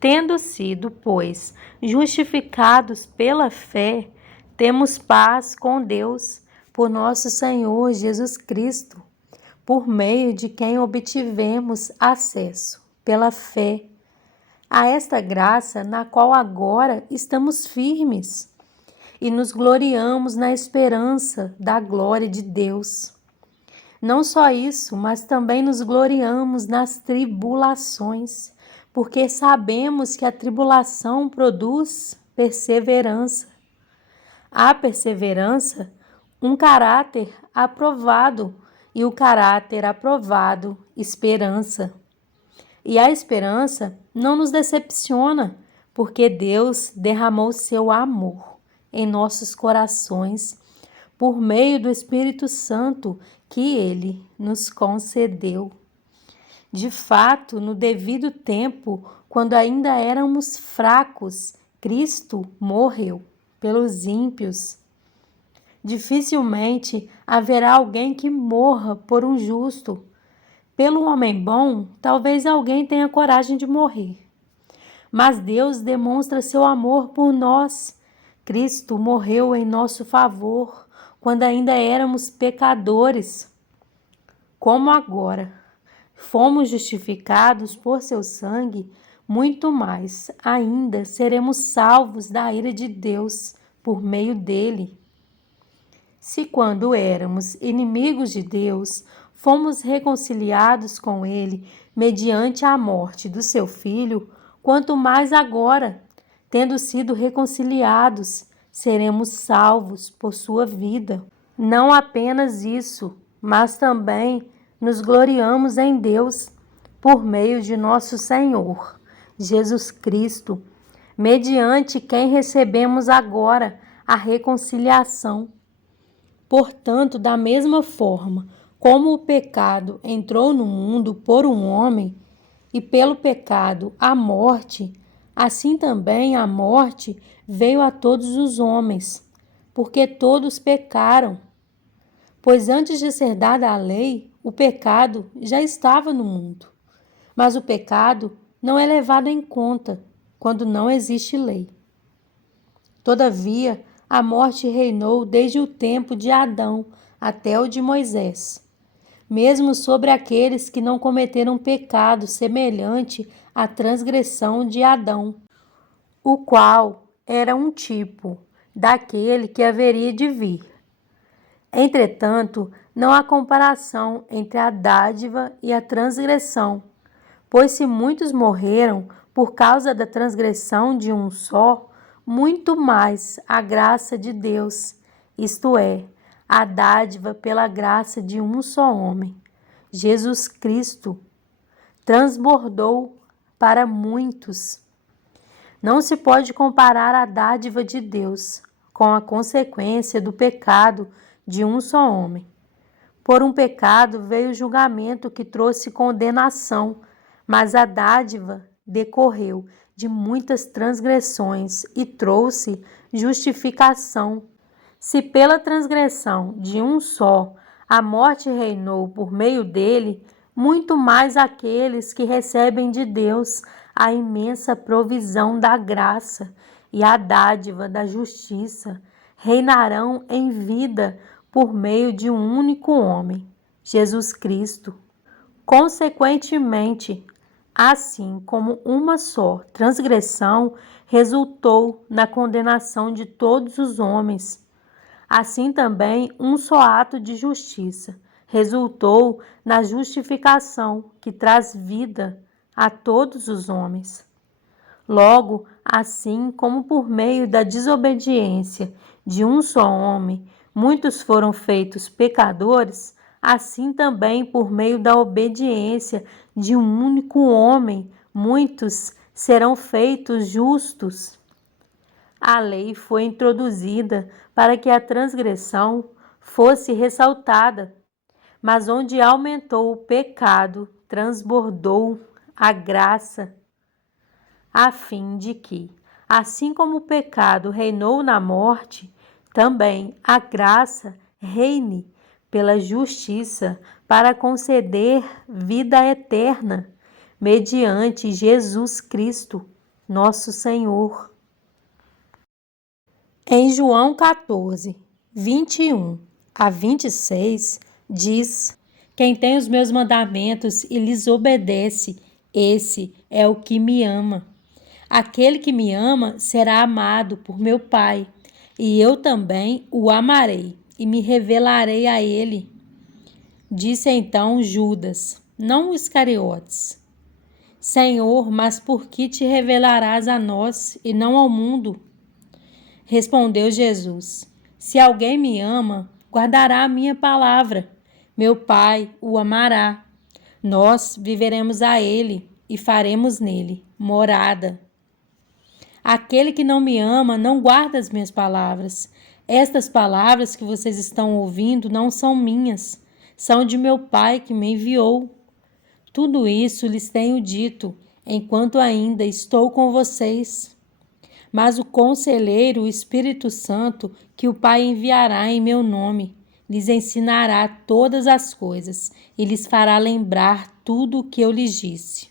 Tendo sido, pois, justificados pela fé, temos paz com Deus por nosso Senhor Jesus Cristo, por meio de quem obtivemos acesso, pela fé, a esta graça na qual agora estamos firmes e nos gloriamos na esperança da glória de Deus. Não só isso, mas também nos gloriamos nas tribulações, porque sabemos que a tribulação produz perseverança. A perseverança, um caráter aprovado, e o caráter aprovado, esperança. E a esperança não nos decepciona, porque Deus derramou seu amor em nossos corações por meio do Espírito Santo que Ele nos concedeu. De fato, no devido tempo, quando ainda éramos fracos, Cristo morreu pelos ímpios. Dificilmente haverá alguém que morra por um justo. Pelo homem bom, talvez alguém tenha coragem de morrer. Mas Deus demonstra seu amor por nós. Cristo morreu em nosso favor quando ainda éramos pecadores. Como agora fomos justificados por seu sangue, muito mais ainda seremos salvos da ira de Deus por meio dele. Se quando éramos inimigos de Deus, fomos reconciliados com ele mediante a morte do seu Filho, quanto mais agora, tendo sido reconciliados, seremos salvos por sua vida. Não apenas isso, mas também nos gloriamos em Deus por meio de nosso Senhor, Jesus Cristo, mediante quem recebemos agora a reconciliação. Portanto, da mesma forma como o pecado entrou no mundo por um homem, e pelo pecado a morte, assim também a morte veio a todos os homens, porque todos pecaram. Pois antes de ser dada a lei, o pecado já estava no mundo. Mas o pecado não é levado em conta quando não existe lei. Todavia, a morte reinou desde o tempo de Adão até o de Moisés, mesmo sobre aqueles que não cometeram pecado semelhante à transgressão de Adão, o qual era um tipo daquele que haveria de vir. Entretanto, não há comparação entre a dádiva e a transgressão, pois se muitos morreram por causa da transgressão de um só, muito mais a graça de Deus, isto é, a dádiva pela graça de um só homem, Jesus Cristo, transbordou para muitos. Não se pode comparar a dádiva de Deus com a consequência do pecado de um só homem. Por um pecado veio o julgamento que trouxe condenação, mas a dádiva decorreu de muitas transgressões e trouxe justificação. Se pela transgressão de um só a morte reinou por meio dele, muito mais aqueles que recebem de Deus a imensa provisão da graça e a dádiva da justiça reinarão em vida por meio de um único homem, Jesus Cristo. Consequentemente, assim como uma só transgressão resultou na condenação de todos os homens, assim também um só ato de justiça resultou na justificação que traz vida a todos os homens. Logo, assim como por meio da desobediência de um só homem, muitos foram feitos pecadores, assim também por meio da obediência de um único homem, muitos serão feitos justos. A lei foi introduzida para que a transgressão fosse ressaltada, mas onde aumentou o pecado, transbordou a graça, a fim de que, assim como o pecado reinou na morte, também a graça reine pela justiça para conceder vida eterna, mediante Jesus Cristo. nosso Senhor. Em João 14, 21 a 26, diz: Quem tem os meus mandamentos e lhes obedece, esse é o que me ama. Aquele que me ama será amado por meu Pai, e eu também o amarei e me revelarei a ele. Disse então Judas, não Iscariotes: Senhor, mas por que te revelarás a nós e não ao mundo? Respondeu Jesus: Se alguém me ama, guardará a minha palavra. Meu Pai o amará. Nós viveremos a ele e faremos nele morada. Aquele que não me ama não guarda as minhas palavras. Estas palavras que vocês estão ouvindo não são minhas, são de meu Pai que me enviou. Tudo isso lhes tenho dito, enquanto ainda estou com vocês. Mas o Conselheiro, o Espírito Santo, que o Pai enviará em meu nome, lhes ensinará todas as coisas e lhes fará lembrar tudo o que eu lhes disse.